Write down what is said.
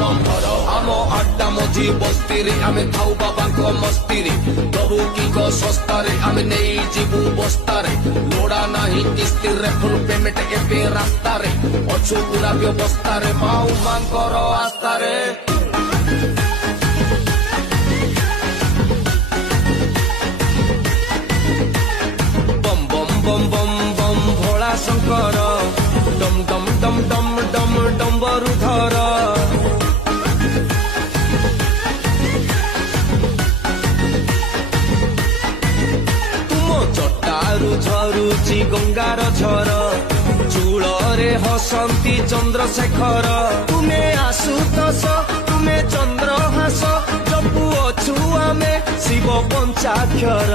bumper आम आड्डा मझी बस्ती रे आमे खाऊ बाबा को मस्ती रे दबु की को सस्ता रे आमे नहीं जीवु बस्ता रे लोड़ा नहीं किस्ती रे फुल पेमेंट एबे रास्ता रे अछु पूरा व्यवस्था रे माऊ मांकर आस्था रे बम बम बम बम बम भोला शंकर डम डम डम डम डम डम्बरु धर झरुची गंगार झर चूଳରେ हसंती चंद्रशेखर तुमे आशुतोष तुमे चंद्रहास जपु अछु आमे शिव पंचाक्षर